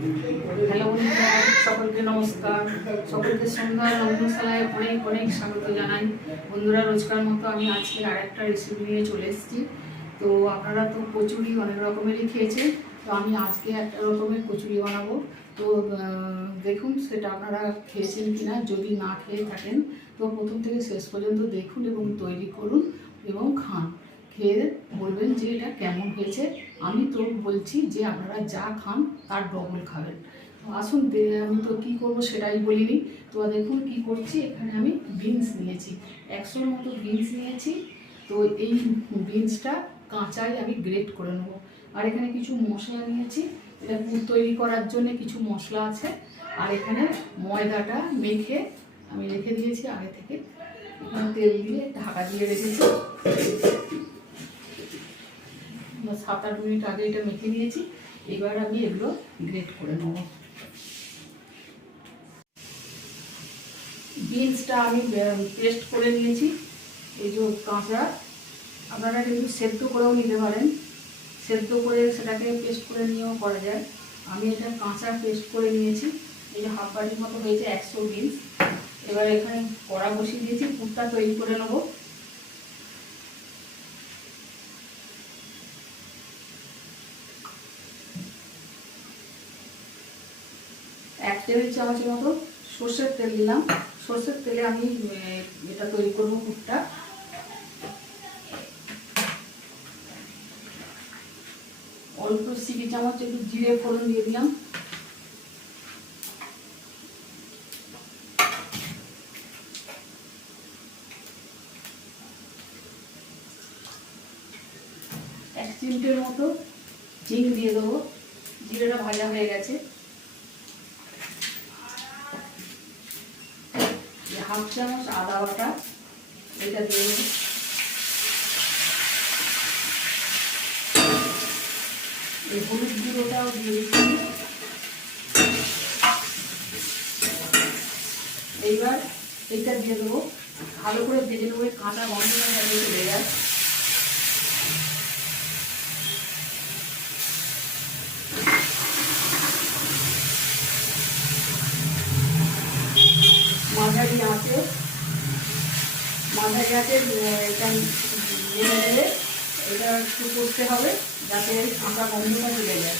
Hello বন্ধুরা, সকলকে নমস্কার। সকলকে সন্ধ্যার রন্ধনশালায় অনেক অনেক স্বাগত জানাই। বন্ধুরা, রোজকার মতো আমি আজকে আরেকটা রেসিপি নিয়ে চলে এসেছি। তো আপনারা তো কচুরি অনেক রকমেরই খেয়েছেন, তো আমি আজকে একটা রকমের কচুরি বানাবো। তো দেখুন সেটা আপনারা খেয়েছেন কিনা। যদি না খেয়ে থাকেন তো প্রথম থেকে শেষ পর্যন্ত দেখুন এবং তৈরি করুন এবং খান। খেয়ে বলবেন যে এটা কেমন হয়েছে। আমি তো বলছি যে আপনারা যা খান তার ডবল খাবেন। তো আসুন, আমি তো কী করবো সেটাই বলিনি। তো দেখুন কি করছি। এখানে আমি বিনস নিয়েছি, 100-র মতো বিনস নিয়েছি। তো এই বিনসটা কাঁচাই আমি গ্রেট করে নেবো। আর এখানে কিছু মশলা নিয়েছি, এটা পুর তৈরি করার জন্য কিছু মশলা আছে। আর এখানে ময়দাটা মেখে আমি রেখে দিয়েছি আগে থেকে, তেল দিয়ে ঢাকা দিয়ে রেখেছি। 7-8 মিনিট আগে এটা মেখে নিয়েছি। এবার আমি এগুলো গ্রেট করে নেব। বিনসটা আমি পেস্ট করে নিয়েছি, এই যে কাঁচা। আপনারা কিন্তু সেদ্ধ করেও নিতে পারেন, সেদ্ধ করে সেটাকে পেস্ট করে নিয়েও করা যায়। আমি এটা কাঁচা পেস্ট করে নিয়েছি। এই যে হাফ বাটির মতো হয়েছে 100 বিনস। এবার এখানে কড়া বসিয়ে দিয়েছি, পুরটা তৈরি করে নেবো। এক টেবিল চামচের মতো সর্ষের তেল দিলাম। সর্ষের তেলে আমি এটা তৈরি করবো পুরটা। অল্প সিপি চামচ একটু জিরে ফোড়ন দিয়ে দিলাম। এক চিমটের মতো হিং দিয়ে দেবো। জিরেটা ভাজা হয়ে গেছে। হাফ চামচ আদা বাটা এটা দিয়ে দেবো। এই হলুদ গুঁড়োটাও দিয়ে দিচ্ছি। এইবার এইটা দিয়ে দেবো, ভালো করে ভেজে নেবো, কাঁচা গন্ধটা যাতে চলে যায়। মাঝারি আঁচে এটা নেড়ে নেড়ে এটা একটু করতে হবে যাতে কাঁচা গন্ধটা চলে যায়।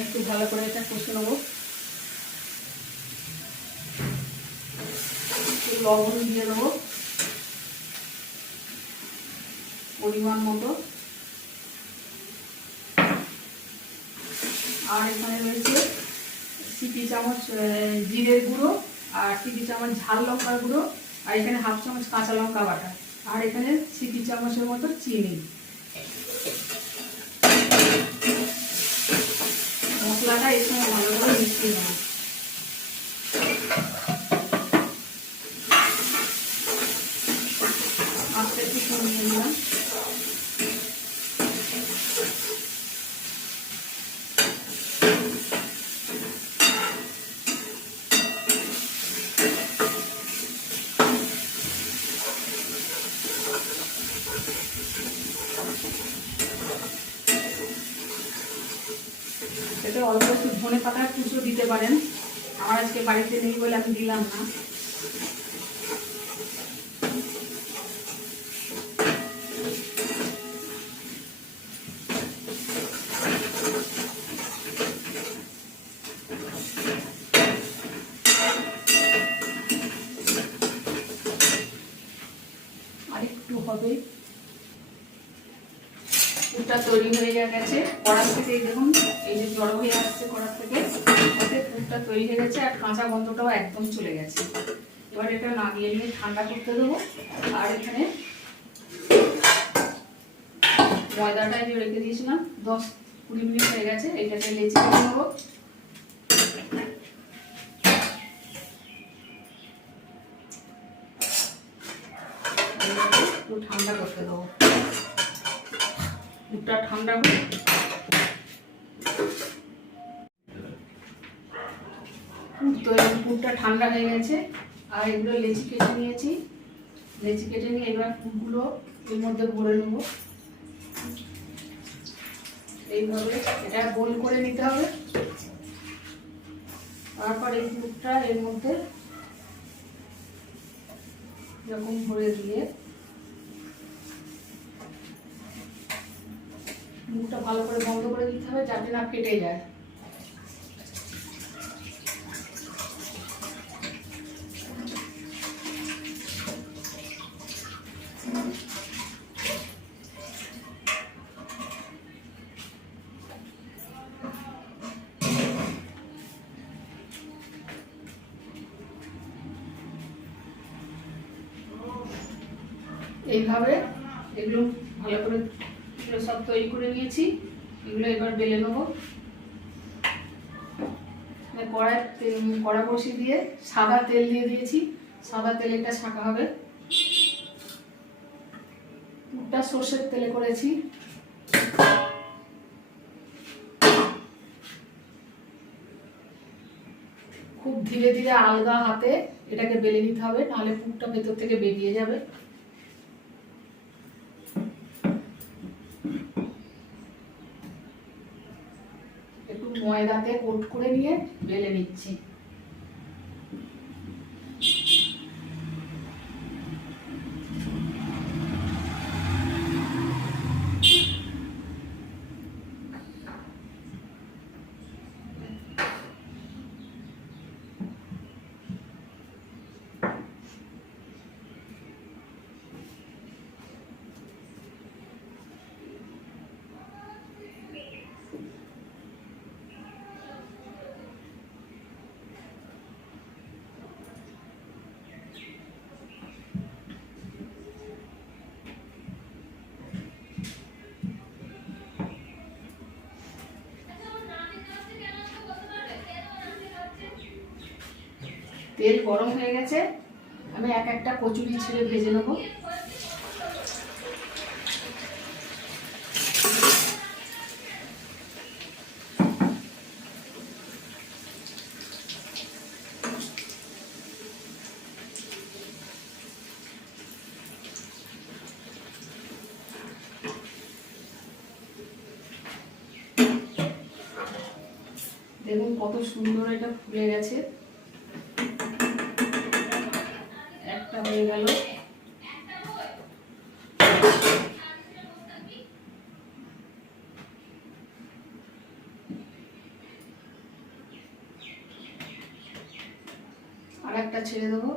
একটু ভালো করে এটা কষে নেবো। লবণ দিয়ে দেবো পরিমাণ মতো। আর এখানে রয়েছে সিপি চামচ জিরের গুঁড়ো, আর সিপি চামচ ঝাল লঙ্কার গুঁড়ো, আর এখানে হাফ চামচ কাঁচা লঙ্কা বাটা, আর এখানে সিপি চামচের মতো চিনি। মশলাটা এর সঙ্গে ভালো করে মিশিয়ে নেব। আস্তে একটু কমিয়ে নিলাম। এতে অল্প একটু ধনে পাতা কুচো দিতে পারেন, আমার আজকে বাড়িতে নেই বলে আমি দিলাম না। আরেকটু হবে। পুরটা তৈরি হয়ে গেছে কড়া থেকে, এই দেখুন এই যে জড়ো হয়ে আসছে কড়া থেকে, পুরটা তৈরি হয়ে গেছে আর কাঁচা গন্ধটাও একদম চলে গেছে। এবার এটা নামিয়ে নিয়ে ঠান্ডা করতে দেবো। আর এখানে ময়দাটা আমি রেখে দিয়েছিলাম, 10-20 মিনিট হয়ে গেছে। এটাকে লেচি করে নেবো। একটু ঠান্ডা করতে দেবো, দুধটা ঠান্ডা করে। তো পুরটা ঠান্ডা হয়ে গেছে। আর এগুলো লেচি কেটে নিয়েছি, লেচি কেটে নিয়ে এবার পুরগুলো এর মধ্যে ভরে নেব। এইভাবে এটা গোল করে নিতে হবে। তারপর এই পুরটা এর মধ্যে এরকম ভরে দিয়ে মুখটা ভালো করে বন্ধ করে দিতে হবে যাতে না ফেটে যায়। এইভাবে এগুলো ভালো করে সব তৈরি করে নিয়েছি। এগুলো এবার বেলে নেবো। কড়া বসিয়ে দিয়ে সাদা তেল দিয়ে দিয়েছি, সাদা তেলে এটা ছাঁকা হবে। পুরটা সর্ষের তেলে করেছি। খুব ধীরে ধীরে আলগা হাতে এটাকে বেলে নিতে হবে, নাহলে পুরটা ভেতর থেকে বেরিয়ে যাবে। একটু ময়দাতে কোট করে নিয়ে বেলে নিচ্ছি। তেল গরম হয়ে গেছে, আমি এক একটা কচুরি ছেড়ে ভেজে নেব। দেখুন কত সুন্দর এটা ফুলে গেছে। একটা হয়ে গেল। আর একটা ছেড়ে দেবো।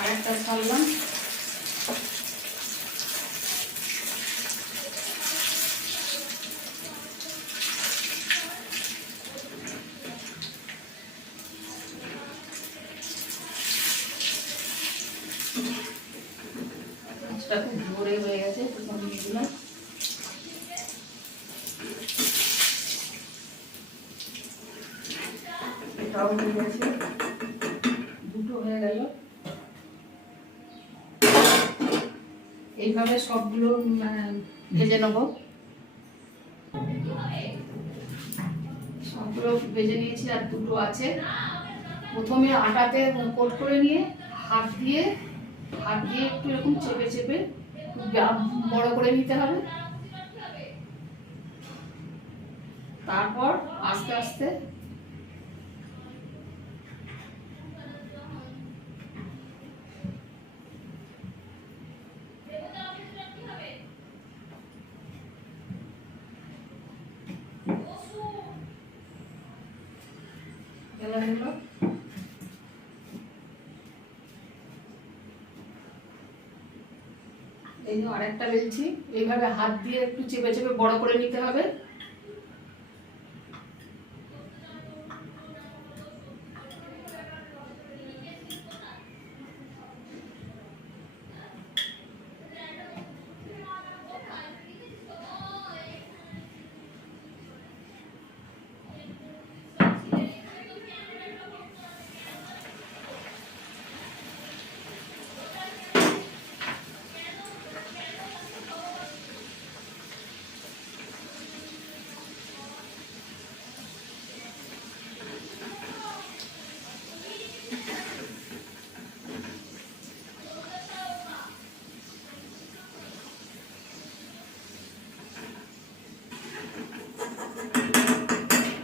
আর একটা ছাড়লাম। খুব জোরে হয়ে গেছে, একটু কমিয়ে দিলাম। এটাও হয়ে গেছে, দুটো হয়ে গেল। এইভাবে সবগুলো ভেজে নেব। সবগুলো ভেজে নিয়েছি, আর দুটো আছে। প্রথমে আটাতে কোট করে নিয়ে হাত দিয়ে একটু এরকম চেপে চেপে বড় করে নিতে হবে। তারপর আস্তে আস্তে এই যে আরেকটা বেলছি, এইভাবে হাত দিয়ে একটু চেপে চেপে বড় করে নিতে হবে।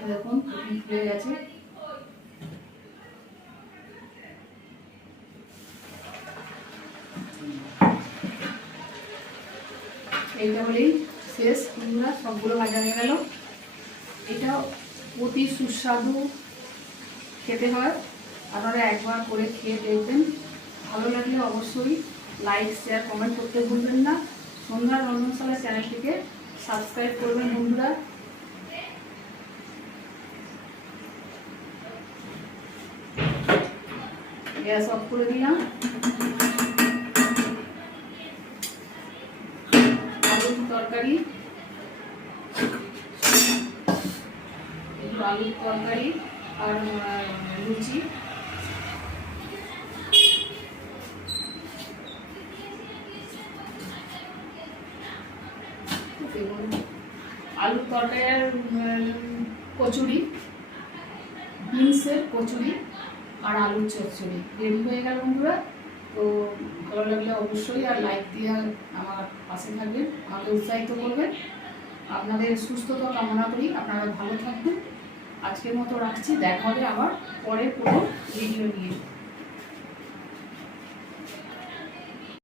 দেখুন ফুলে গেছে। এইটা হলেই শেষ বন্ধুরা, সবগুলো ভাজা হয়ে গেল। এটা অতি সুস্বাদু খেতে হয়, আপনারা একবার করে খেয়ে দেখবেন। ভালো লাগলে অবশ্যই লাইক শেয়ার কমেন্ট করতে ভুলবেন না। সন্ধ্যার রন্ধনশালা চ্যানেলটিকে সাবস্ক্রাইব করবেন বন্ধুরা। গ্যাস অফ করে দিলাম। আলুর তরকারি, আলুর তরকারি আর লুচি। আলুর তরকারি আর কচুরি, বিনসের কচুরি আর আলুর চচ্চড়ি রেডি হয়ে গেল বন্ধুরা। তো ভালো লাগলে অবশ্যই আর লাইক দিয়ে আমার পাশে থাকবেন, আমাকে উৎসাহিত করবেন। আপনাদের সুস্থতা কামনা করি, আপনারা ভালো থাকবেন। আজকের মতো রাখছি, দেখা হবে আবার পরের কোনো ভিডিও নিয়ে।